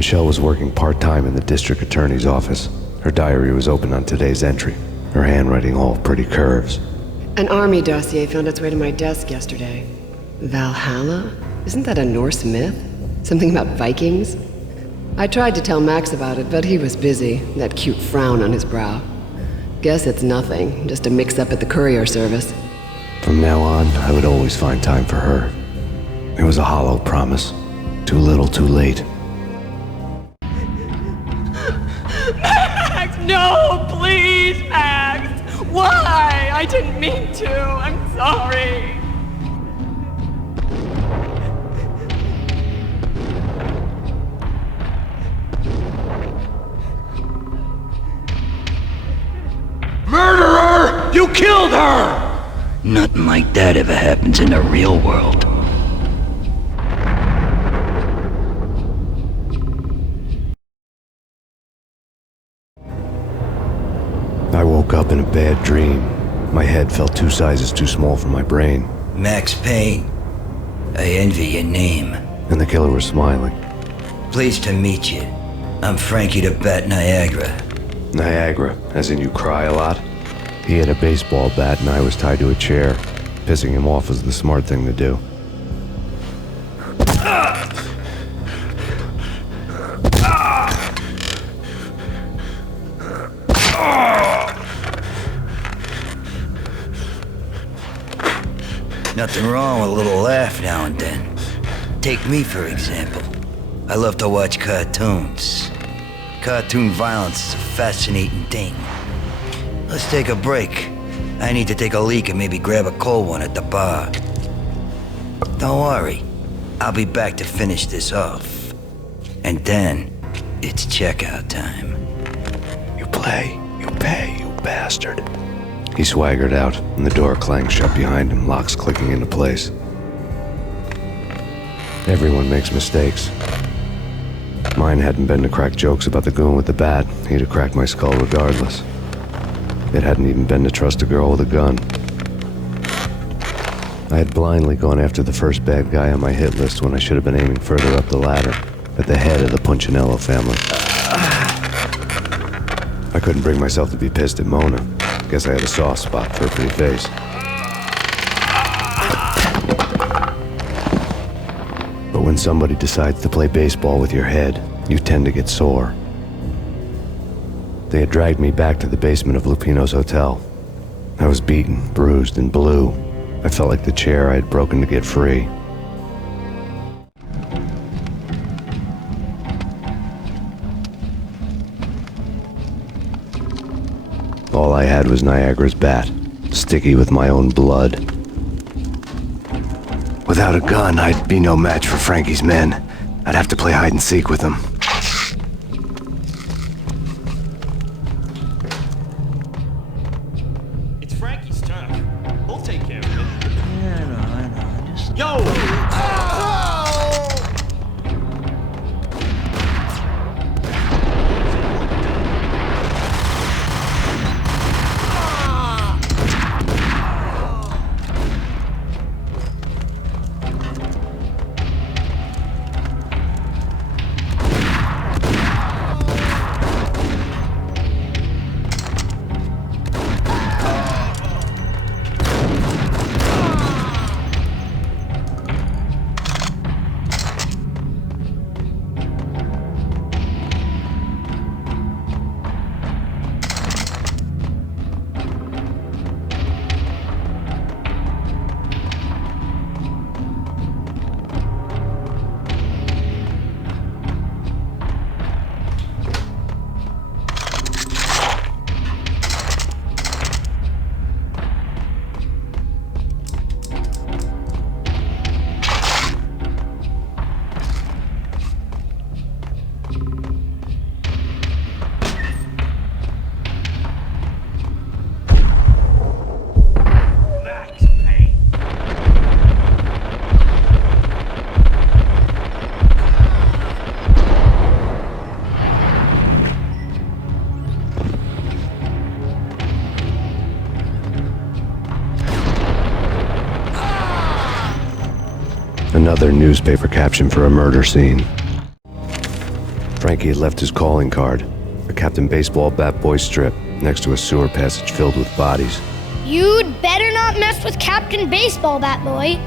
Michelle was working part-time in the district attorney's office. Her diary was open on today's entry, her handwriting all pretty curves. An army dossier found its way to my desk yesterday. Valhalla? Isn't that a Norse myth? Something about Vikings? I tried to tell Max about it, but he was busy, that cute frown on his brow. Guess it's nothing, just a mix-up at the courier service. From now on, I would always find time for her. It was a hollow promise. Too little, too late. Max, no, please, Max! Why? I didn't mean to. I'm sorry. Murderer! You killed her! Nothing like that ever happens in the real world. I woke up in a bad dream. My head felt 2 sizes too small for my brain. Max Payne. I envy your name. And the killer was smiling. Pleased to meet you. I'm Frankie the Bat Niagara. Niagara, as in you cry a lot? He had a baseball bat and I was tied to a chair. Pissing him off was the smart thing to do. Nothing wrong with a little laugh now and then. Take me, for example. I love to watch cartoons. Cartoon violence is a fascinating thing. Let's take a break. I need to take a leak and maybe grab a cold one at the bar. Don't worry. I'll be back to finish this off. And then, it's checkout time. You play, you pay, you bastard. He swaggered out, and the door clanged shut behind him, locks clicking into place. Everyone makes mistakes. Mine hadn't been to crack jokes about the goon with the bat. He'd have cracked my skull regardless. It hadn't even been to trust a girl with a gun. I had blindly gone after the first bad guy on my hit list when I should have been aiming further up the ladder, at the head of the Pунчинелло family. I couldn't bring myself to be pissed at Mona. Guess I had a soft spot for her pretty face. But when somebody decides to play baseball with your head, you tend to get sore. They had dragged me back to the basement of Lupino's hotel. I was beaten, bruised, and blue. I felt like the chair I had broken to get free. All I had was Niagara's bat, sticky with my own blood. Without a gun, I'd be no match for Frankie's men. I'd have to play hide and seek with them. It's Frankie's turn. We'll take care of it. I know. Just... Yo! Another newspaper caption for a murder scene. Frankie had left his calling card, a Captain Baseball bat boy strip, next to a sewer passage filled with bodies. You'd better not mess with Captain Baseball Bat Boy.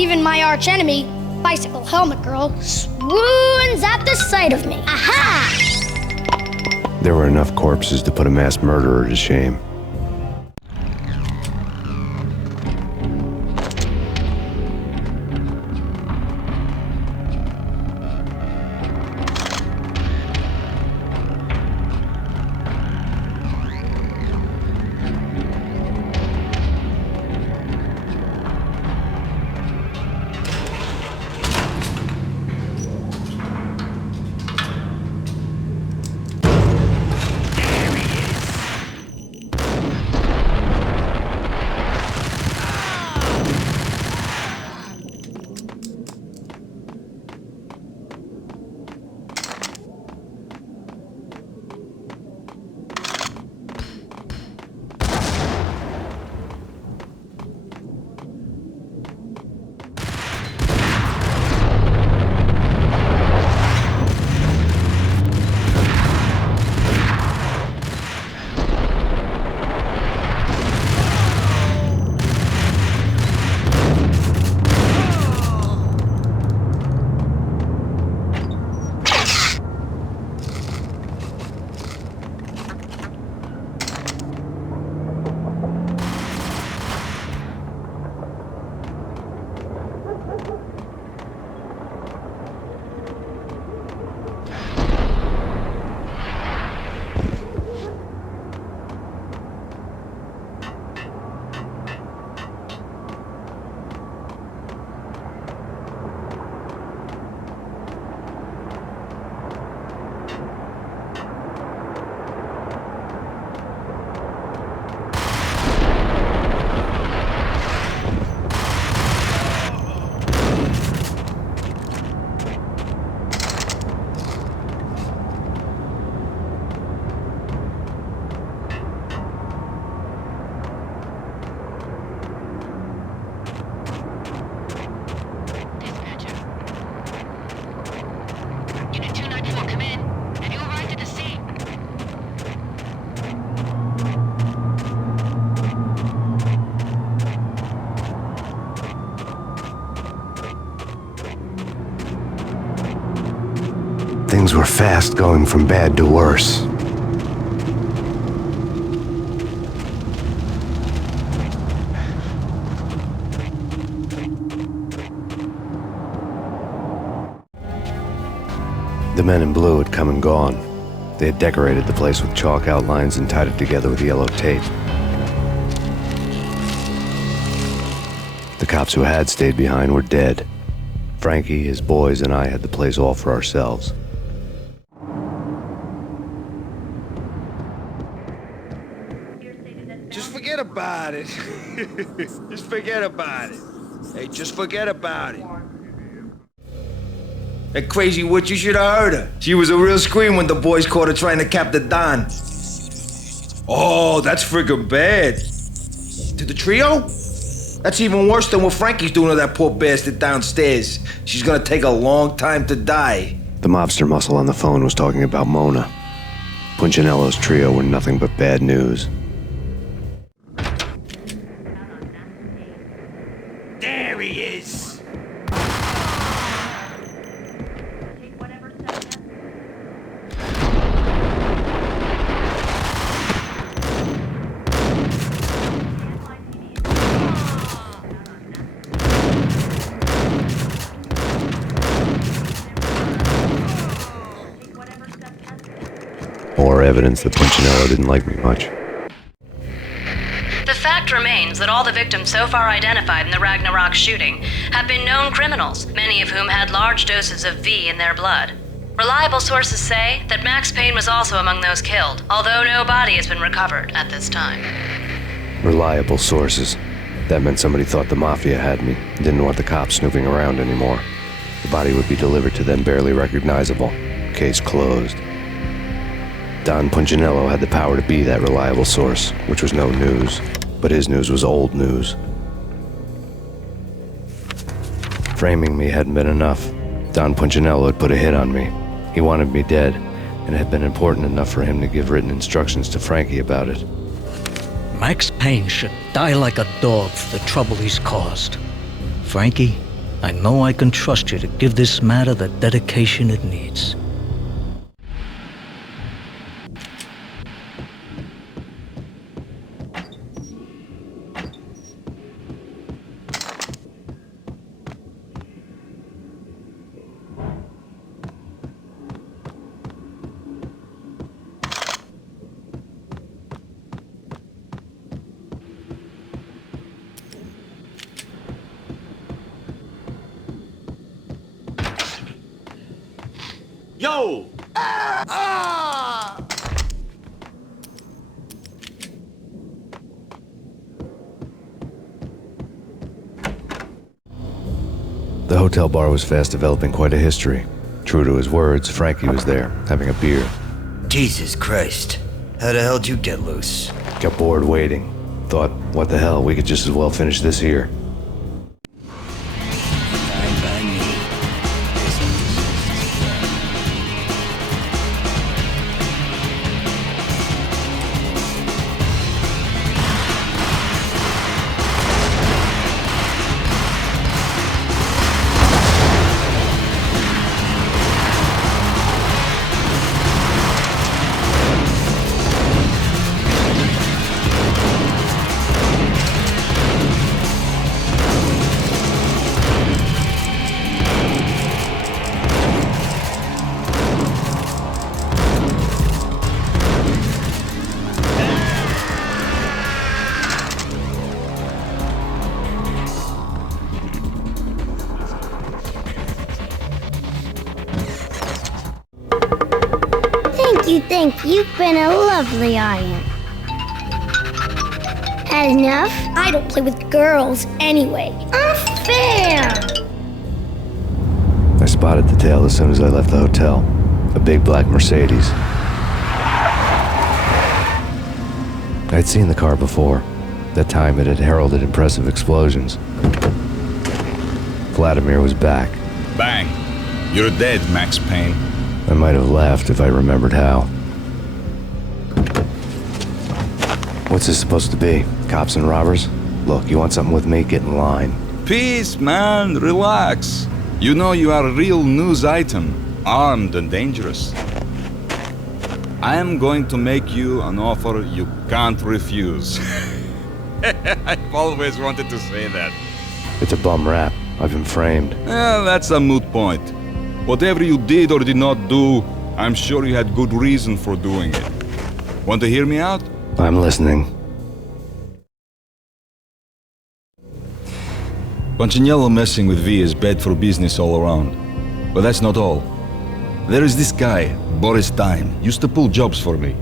Even my arch enemy, Bicycle Helmet Girl, swoons at the sight of me. Aha! There were enough corpses to put a mass murderer to shame. Things were fast going from bad to worse. The men in blue had come and gone. They had decorated the place with chalk outlines and tied it together with yellow tape. The cops who had stayed behind were dead. Frankie, his boys, and I had the place all for ourselves. Just forget about it. Just forget about it. Hey, just forget about it. That crazy witch, you should have heard her. She was a real scream when the boys caught her trying to cap the Don. Oh, that's friggin' bad. To the trio? That's even worse than what Frankie's doing to that poor bastard downstairs. She's gonna take a long time to die. The mobster muscle on the phone was talking about Mona. Punchinello's trio were nothing but bad news. There he is. More evidence that Punchinello didn't like me much. The fact remains that all the victims so far identified in the Ragnarok shooting have been known criminals, many of whom had large doses of V in their blood. Reliable sources say that Max Payne was also among those killed, although no body has been recovered at this time. Reliable sources. That meant somebody thought the Mafia had me, didn't want the cops snooping around anymore. The body would be delivered to them barely recognizable. Case closed. Don Pучинелло had the power to be that reliable source, which was no news, but his news was old news. Framing me hadn't been enough. Don Pучинелло had put a hit on me. He wanted me dead, and it had been important enough for him to give written instructions to Frankie about it. Max Payne should die like a dog for the trouble he's caused. Frankie, I know I can trust you to give this matter the dedication it needs. Yo! The hotel bar was fast developing quite a history. True to his words, Frankie was there, having a beer. Jesus Christ. How the hell did you get loose? Got bored waiting. Thought, what the hell, we could just as well finish this here. Fine by me. Thank you. You've been a lovely iron. Had enough? I don't play with girls anyway. Unfair! I spotted the tail as soon as I left the hotel. A big black Mercedes. I'd seen the car before. That time it had heralded impressive explosions. Vladimir was back. Bang! You're dead, Max Payne. I might have laughed if I remembered how. What's this supposed to be? Cops and robbers? Look, you want something with me? Get in line. Peace, man. Relax. You know you are a real news item, armed and dangerous. I am going to make you an offer you can't refuse. I've always wanted to say that. It's a bum rap. I've been framed. That's a moot point. Whatever you did or did not do, I'm sure you had good reason for doing it. Want to hear me out? I'm listening. Pунчинелло messing with V is bad for business all around. But that's not all. There is this guy, Boris Time, used to pull jobs for me.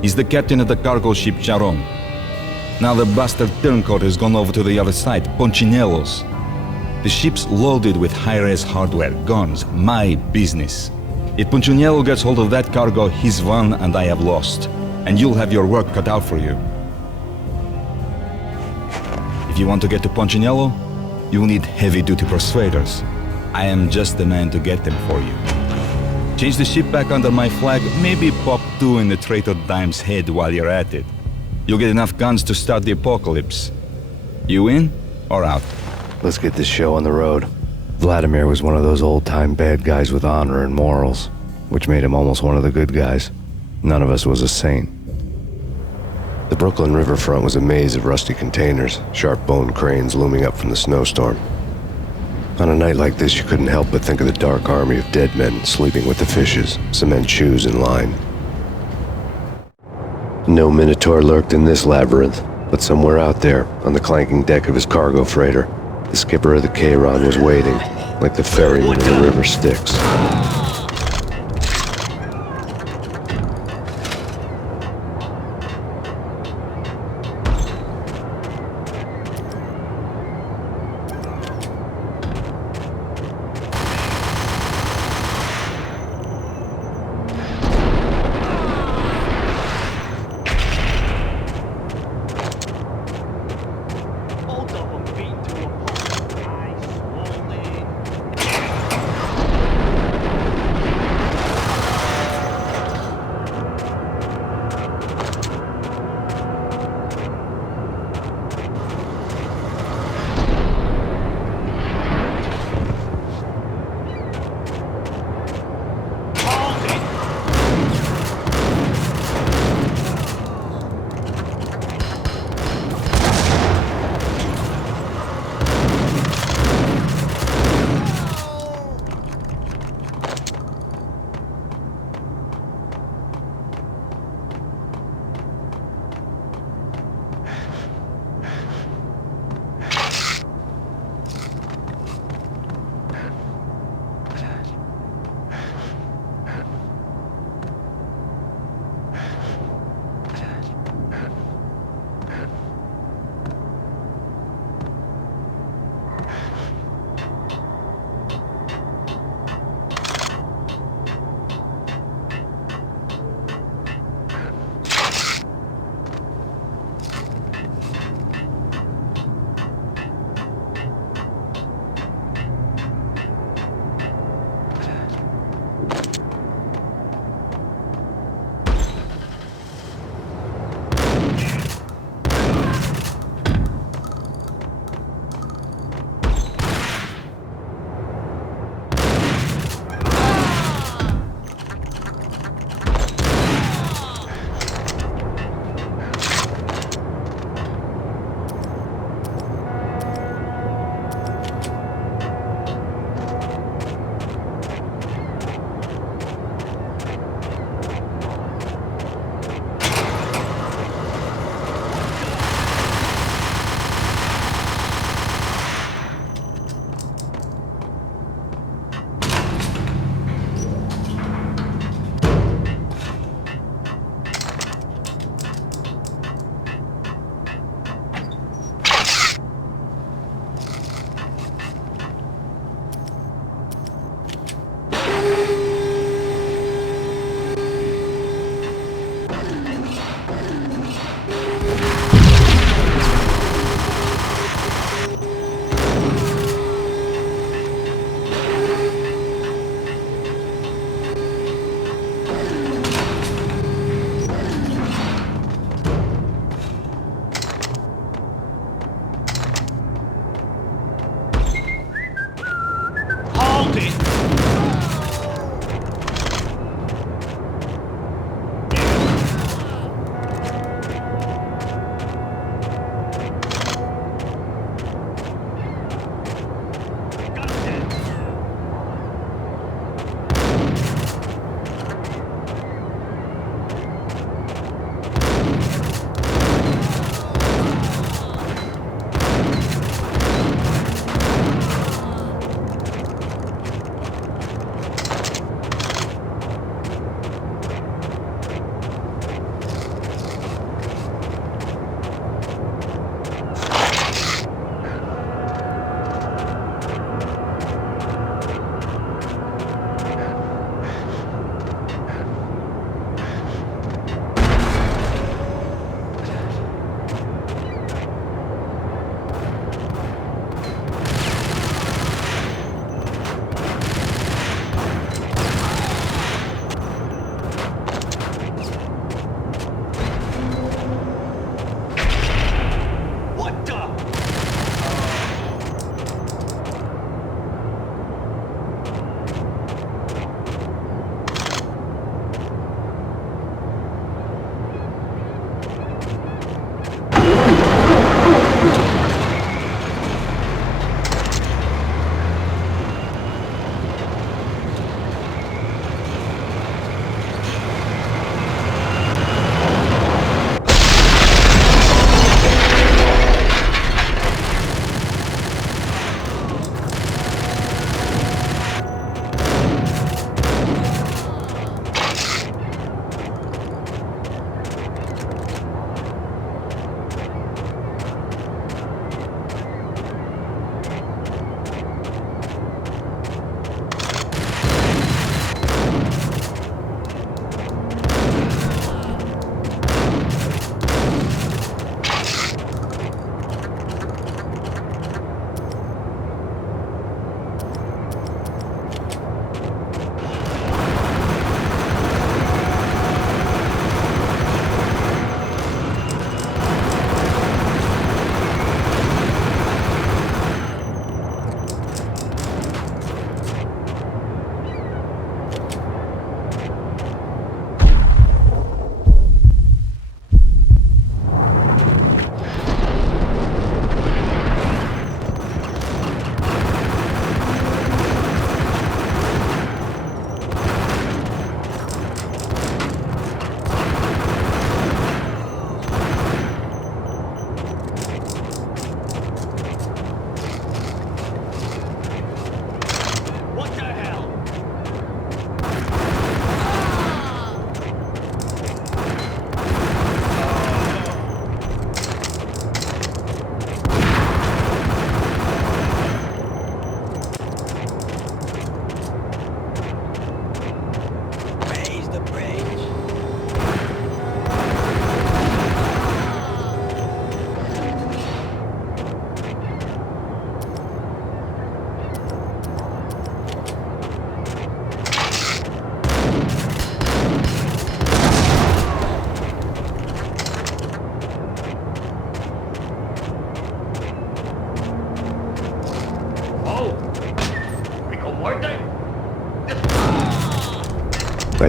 He's the captain of the cargo ship Charon. Now the bastard turncoat has gone over to the other side, Pунчинелло's. The ship's loaded with high-res hardware, guns, my business. If Pунчинелло gets hold of that cargo, he's won and I have lost. And you'll have your work cut out for you. If you want to get to Pунчинелло, you'll need heavy-duty persuaders. I am just the man to get them for you. Change the ship back under my flag, maybe pop 2 in the traitor Dime's head while you're at it. You'll get enough guns to start the apocalypse. You in or out? Let's get this show on the road. Vladimir was one of those old-time bad guys with honor and morals, which made him almost one of the good guys. None of us was a saint. The Brooklyn riverfront was a maze of rusty containers, sharp-boned cranes looming up from the snowstorm. On a night like this, you couldn't help but think of the dark army of dead men sleeping with the fishes, cement shoes in line. No minotaur lurked in this labyrinth, but somewhere out there, on the clanking deck of his cargo freighter, the skipper of the Chiron was waiting, like the ferryman in the river Styx. Both of them beat to a pulp. Nice, slowly.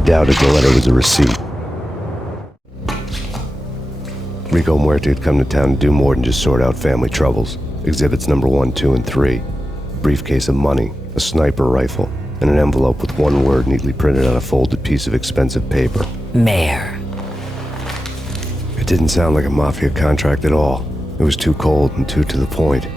I doubted the letter was a receipt. Rico Muerte had come to town to do more than just sort out family troubles. Exhibits number 1, 2, and 3. A briefcase of money, a sniper rifle, and an envelope with one word neatly printed on a folded piece of expensive paper. Mayor. It didn't sound like a mafia contract at all. It was too cold and too to the point.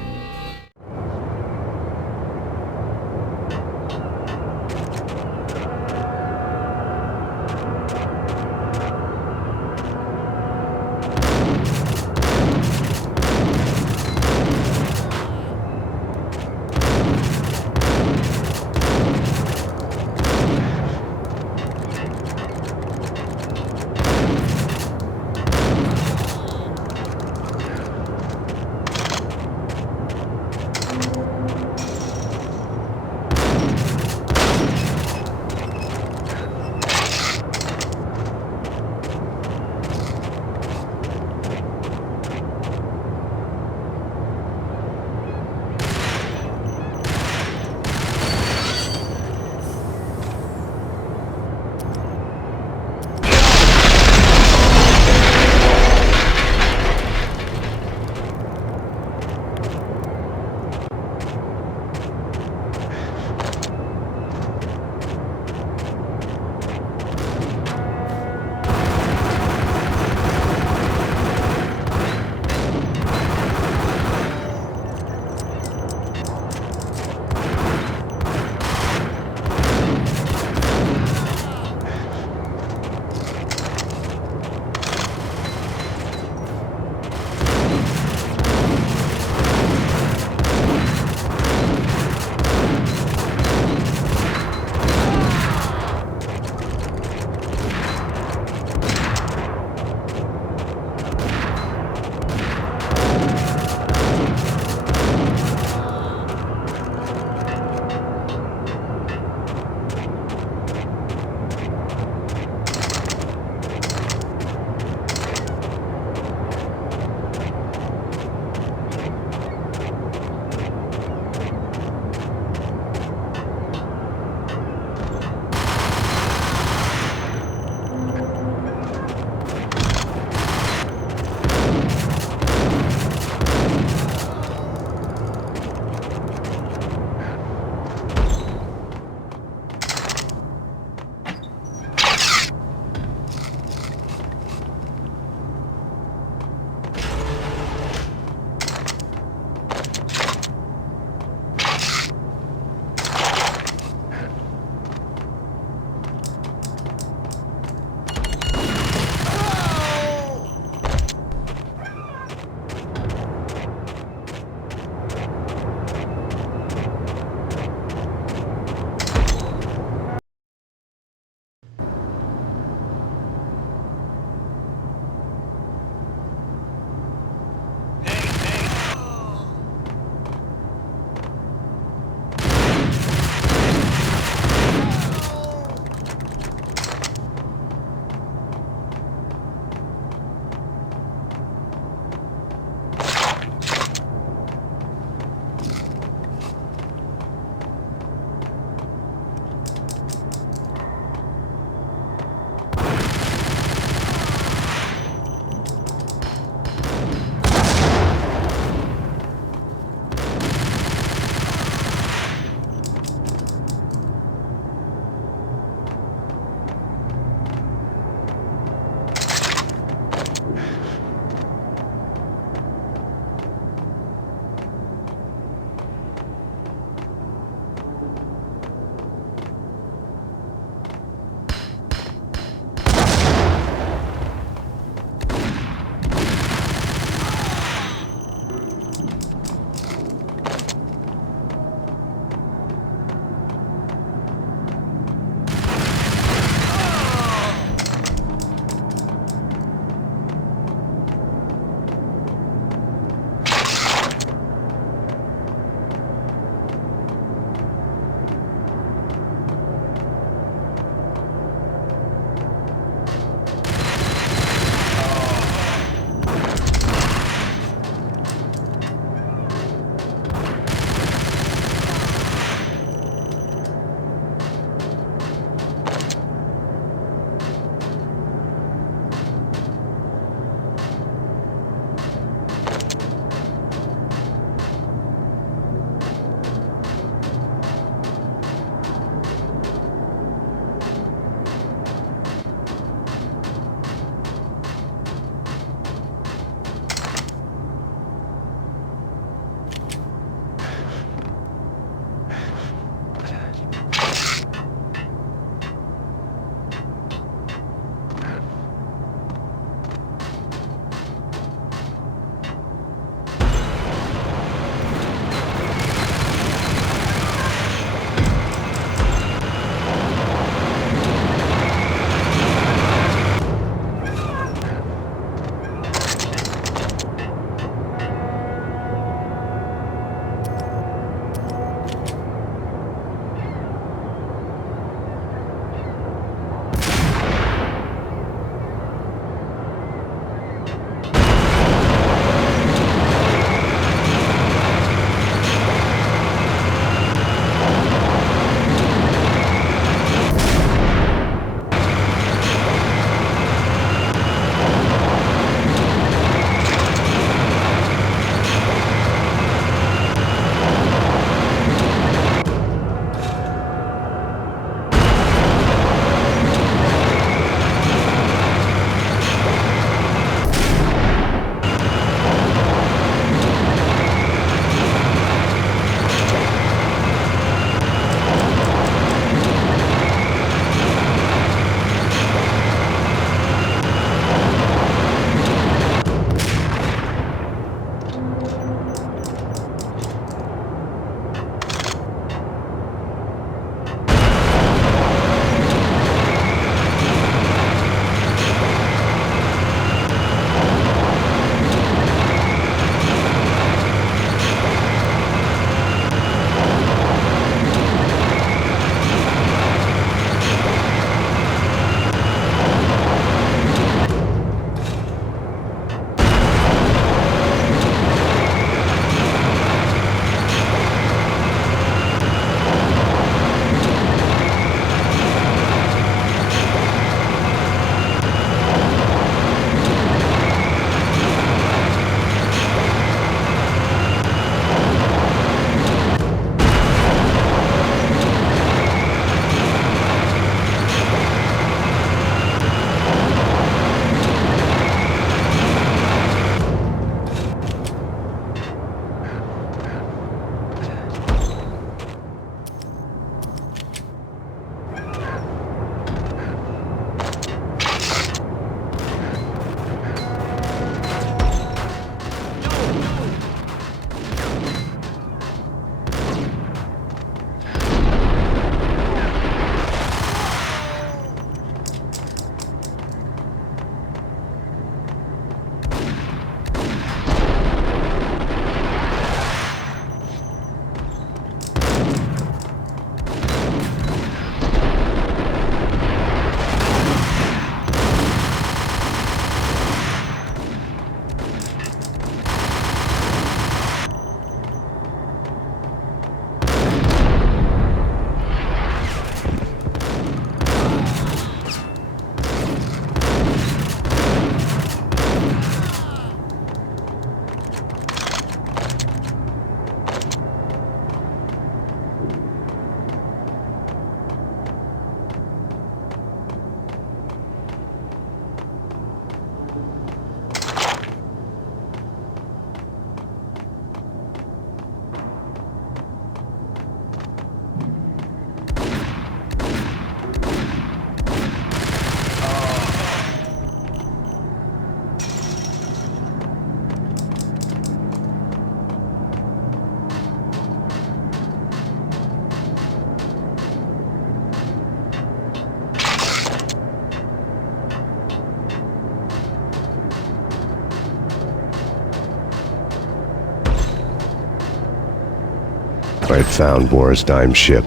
I had found Boris Dime's ship.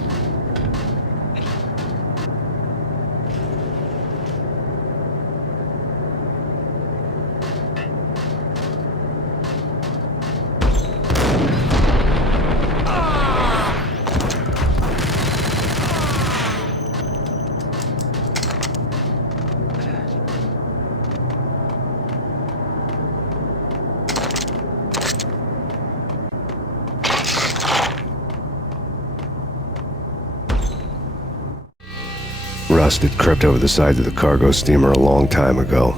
Rust had crept over the sides of the cargo steamer a long time ago.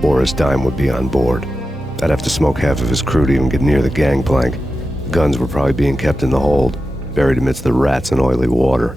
Boris Dime would be on board. I'd have to smoke half of his crew to even get near the gangplank. The guns were probably being kept in the hold, buried amidst the rats and oily water.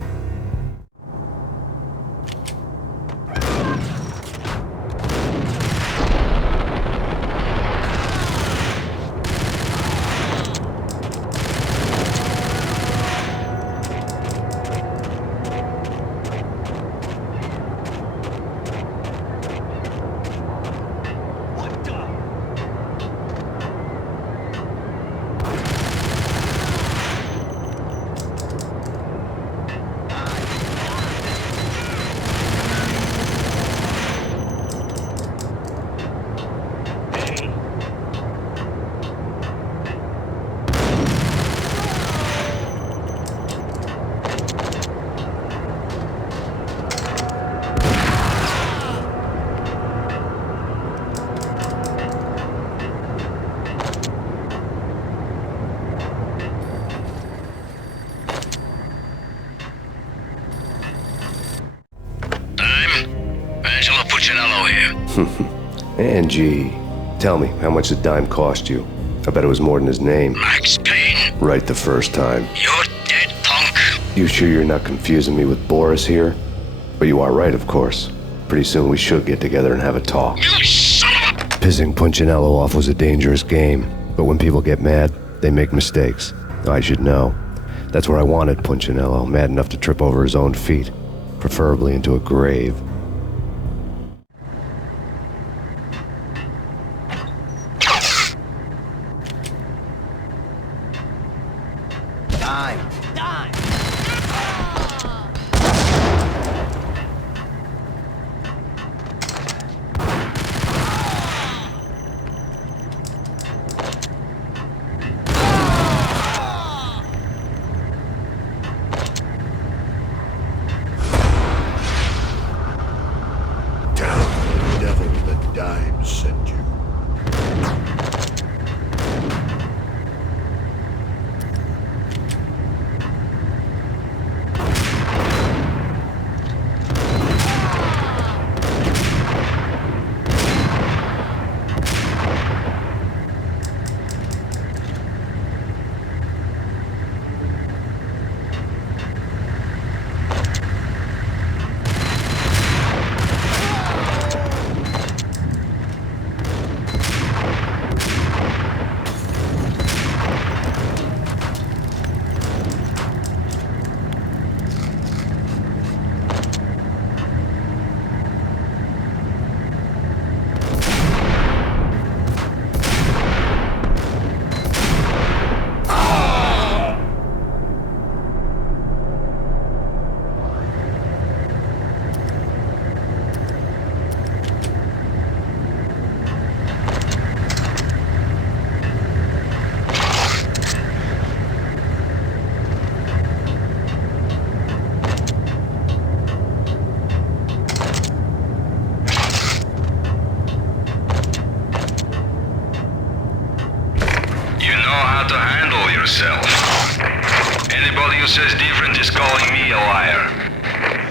Punčinello here. Angie, tell me, how much did Dime cost you? I bet it was more than his name. Max Payne. Right the first time. You're dead, punk. You sure you're not confusing me with Boris here? But you are right, of course. Pretty soon we should get together and have a talk. You son of a... Pissing Pунчинелло off was a dangerous game, but when people get mad, they make mistakes. I should know. That's where I wanted Pунчинелло, mad enough to trip over his own feet, preferably into a grave. Anybody who says different is calling me a liar.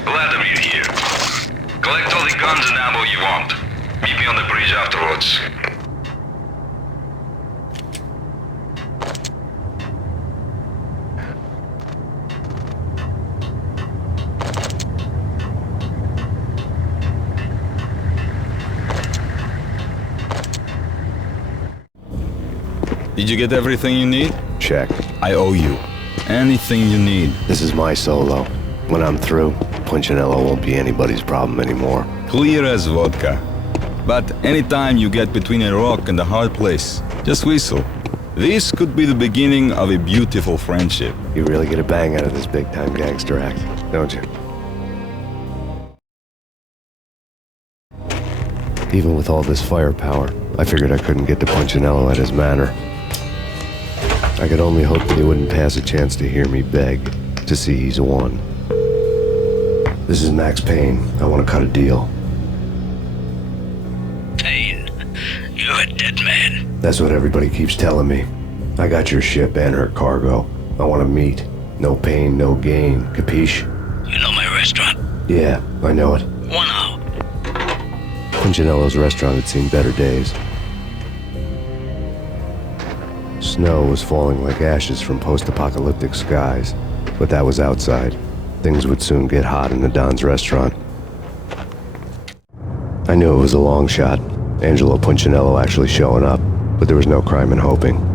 Vladimir here. Collect all the guns and ammo you want. Meet me on the bridge afterwards. Did you get everything you need? Check. I owe you. Anything you need. This is my solo. When I'm through, Pунчинелло won't be anybody's problem anymore. Clear as vodka. But anytime you get between a rock and a hard place, just whistle. This could be the beginning of a beautiful friendship. You really get a bang out of this big-time gangster act, don't you? Even with all this firepower, I figured I couldn't get to Pунчинелло at his manor. I could only hope that he wouldn't pass a chance to hear me beg to see he's won. This is Max Payne. I want to cut a deal. Payne, you're a dead man. That's what everybody keeps telling me. I got your ship and her cargo. I want to meet. No pain, no gain. Capiche? You know my restaurant? Yeah, I know it. 1 hour. Punchinello's restaurant had seen better days. Snow was falling like ashes from post-apocalyptic skies, but that was outside. Things would soon get hot in the Don's restaurant. I knew it was a long shot, Angelo Pунчинелло actually showing up, but there was no crime in hoping.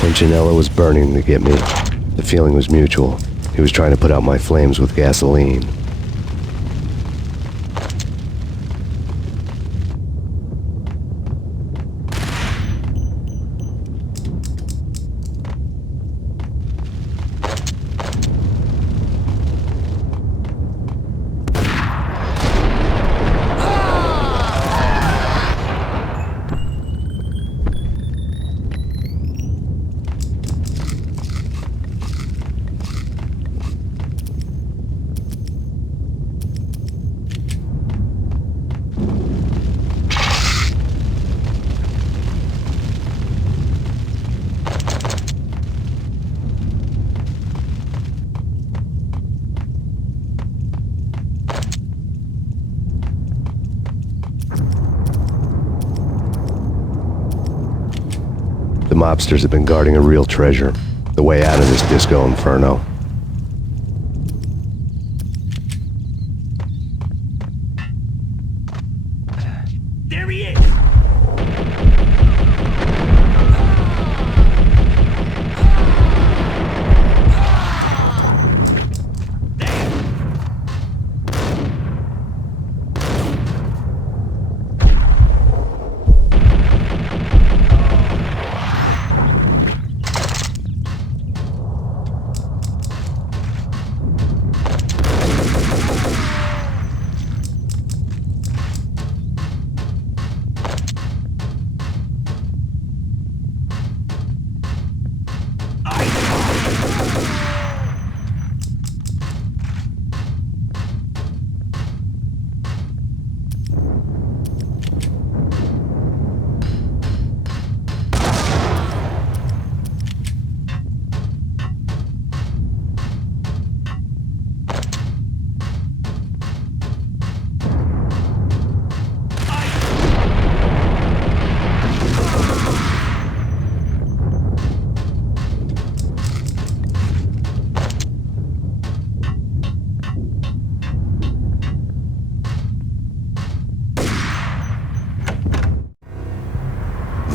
Punчинелло was burning to get me. The feeling was mutual. He was trying to put out my flames with gasoline. The mobsters have been guarding a real treasure, the way out of this disco inferno. There he is!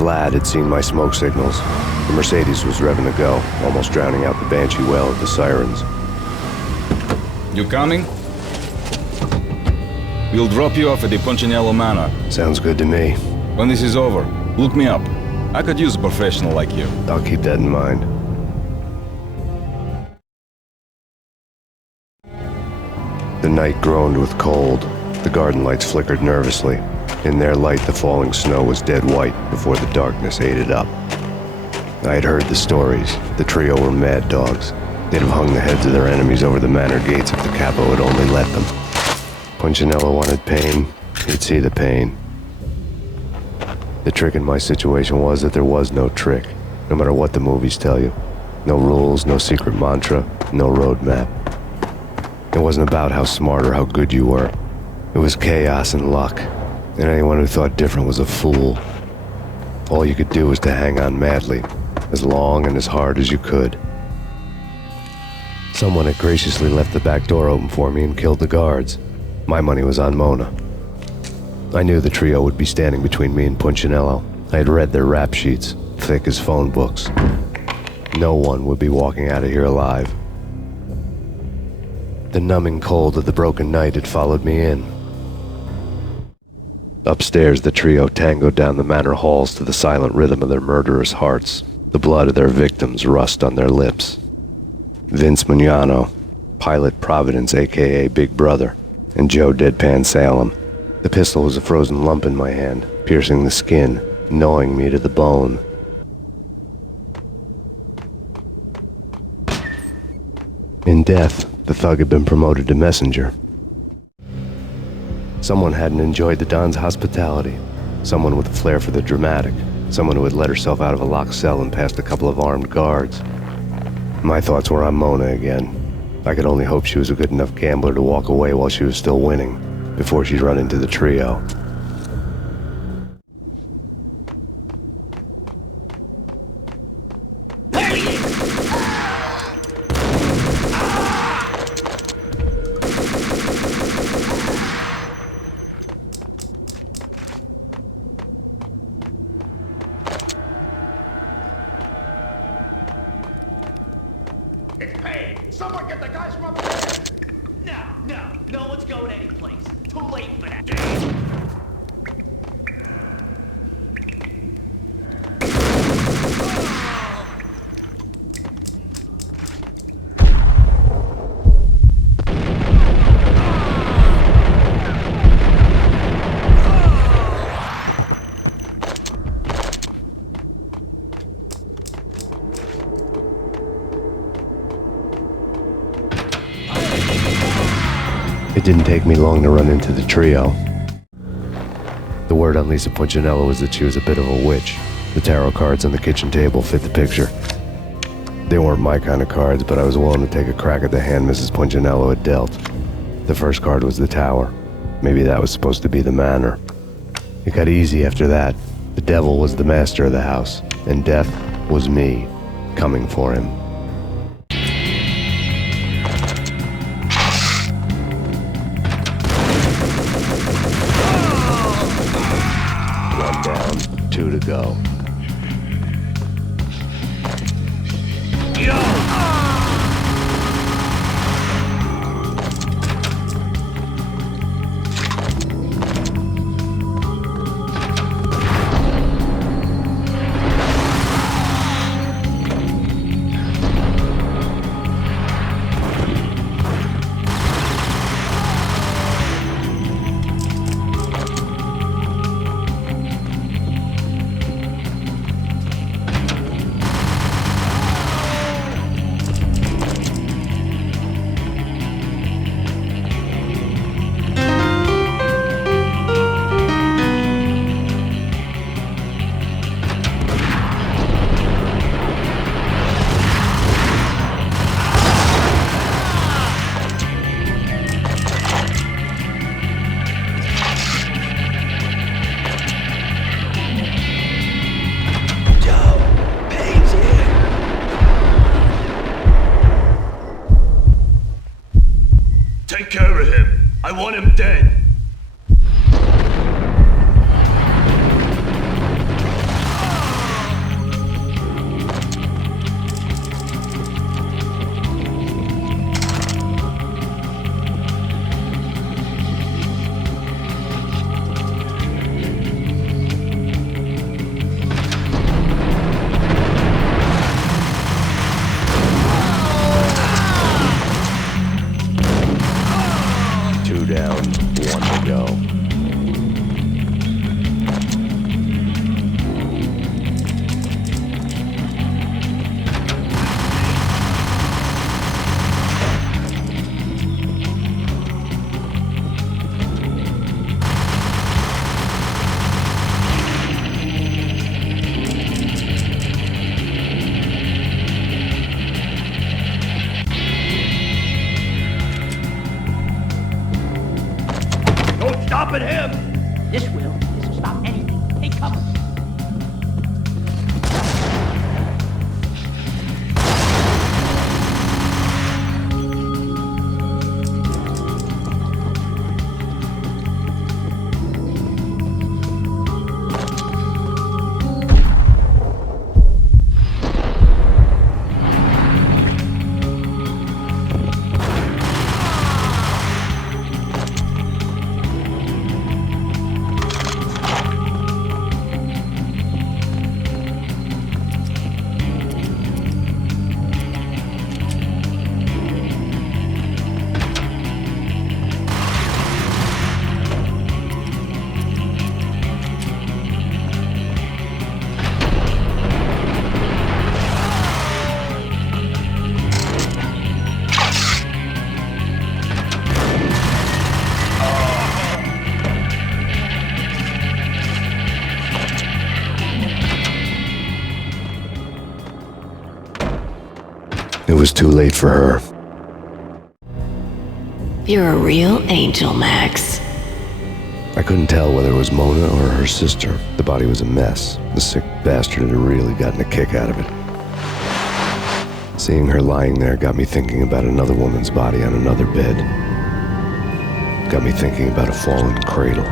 lad had seen my smoke signals. The Mercedes was revving to go, almost drowning out the banshee wail of the sirens. You coming? We'll drop you off at the Pунчинелло Manor. Sounds good to me. When this is over, look me up. I could use a professional like you. I'll keep that in mind. The night groaned with cold. The garden lights flickered nervously. In their light, the falling snow was dead white before the darkness ate it up. I had heard the stories. The trio were mad dogs. They'd have hung the heads of their enemies over the manor gates if the capo had only let them. Pунчинелло wanted pain. He'd see the pain. The trick in my situation was that there was no trick, no matter what the movies tell you. No rules, no secret mantra, no roadmap. It wasn't about how smart or how good you were. It was chaos and luck, and anyone who thought different was a fool. All you could do was to hang on madly, as long and as hard as you could. Someone had graciously left the back door open for me and killed the guards. My money was on Mona. I knew the trio would be standing between me and Pунчинелло. I had read their rap sheets, thick as phone books. No one would be walking out of here alive. The numbing cold of the broken night had followed me in. Upstairs, the trio tangoed down the manor halls to the silent rhythm of their murderous hearts, the blood of their victims rust on their lips. Vince Mugnano, Pilot Providence, a.k.a. Big Brother, and Joe Deadpan Salem. The pistol was a frozen lump in my hand, piercing the skin, gnawing me to the bone. In death, the thug had been promoted to messenger. Someone hadn't enjoyed the Don's hospitality. Someone with a flair for the dramatic. Someone who had let herself out of a locked cell and past a couple of armed guards. My thoughts were on Mona again. I could only hope she was a good enough gambler to walk away while she was still winning, before she'd run into the trio. It's Payne! Someone get the guys from up there! No one's going anyplace. Too late for that. It didn't take me long to run into the trio. The word on Lisa Pунчинелло was that she was a bit of a witch. The tarot cards on the kitchen table fit the picture. They weren't my kind of cards, but I was willing to take a crack at the hand Mrs. Pунчинелло had dealt. The first card was the Tower. Maybe that was supposed to be the manor. It got easy after that. The devil was the master of the house, and death was me, coming for him. One down, two to go. Take care of him. I want him dead. stopping him. This will stop anything. Take cover. It was too late for her. You're a real angel, Max. I couldn't tell whether it was Mona or her sister. The body was a mess. The sick bastard had really gotten a kick out of it. Seeing her lying there got me thinking about another woman's body on another bed. Got me thinking about a fallen cradle.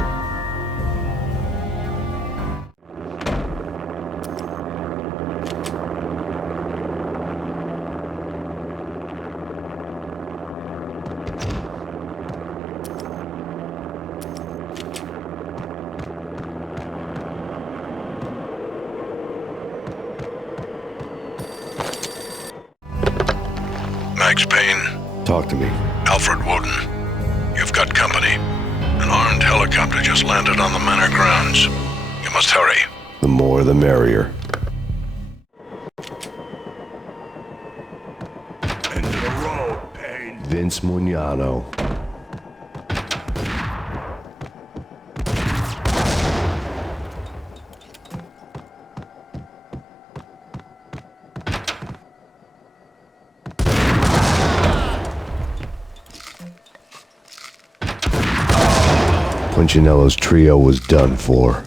Max Payne. Talk to me. Alfred Woden. You've got company. An armed helicopter just landed on the manor grounds. You must hurry. The more the merrier. End of the road, Payne. Vince Mugnano. Pунчинелло's trio was done for.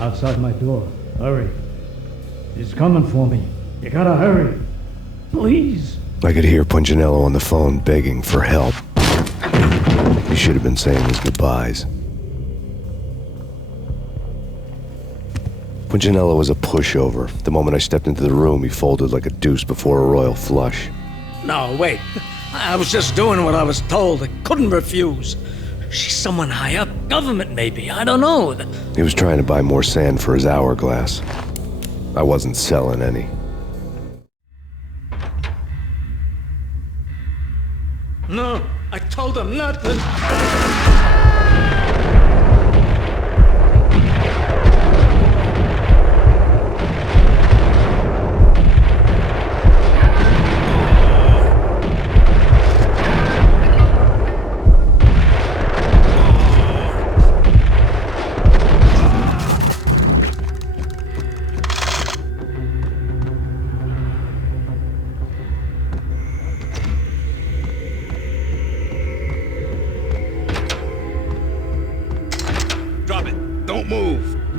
Outside my door. Hurry. He's coming for me. You gotta hurry. Please. I could hear Pунчинелло on the phone begging for help. He should have been saying his goodbyes. Pунчинелло was a pushover. The moment I stepped into the room, he folded like a deuce before a royal flush. No, wait. I was just doing what I was told. I couldn't refuse. She's someone high up. Government, maybe. I don't know. He was trying to buy more sand for his hourglass. I wasn't selling any. No, I told him not to.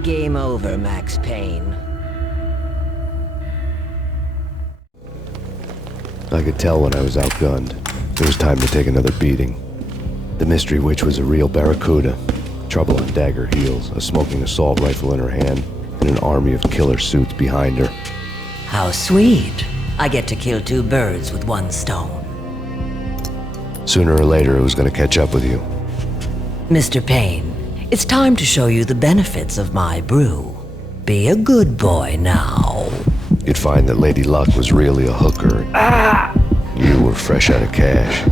Game over, Max Payne. I could tell when I was outgunned. It was time to take another beating. The mystery witch was a real barracuda. Trouble on dagger heels, a smoking assault rifle in her hand, and an army of killer suits behind her. How sweet. I get to kill two birds with one stone. Sooner or later, it was going to catch up with you. Mr. Payne, it's time to show you the benefits of my brew. Be a good boy now. You'd find that Lady Luck was really a hooker. You were fresh out of cash.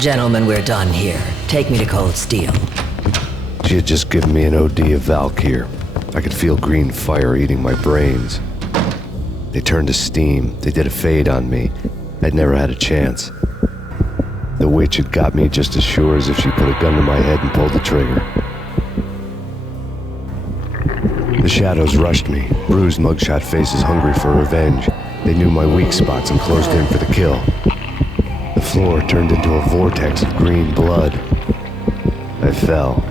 Gentlemen, we're done here. Take me to Cold Steel. She had just given me an OD of Valkyr. I could feel green fire eating my brains. They turned to steam. They did a fade on me. I'd never had a chance. The witch had got me just as sure as if she put a gun to my head and pulled the trigger. The shadows rushed me, bruised mugshot faces hungry for revenge. They knew my weak spots and closed in for the kill. The floor turned into a vortex of green blood. I fell,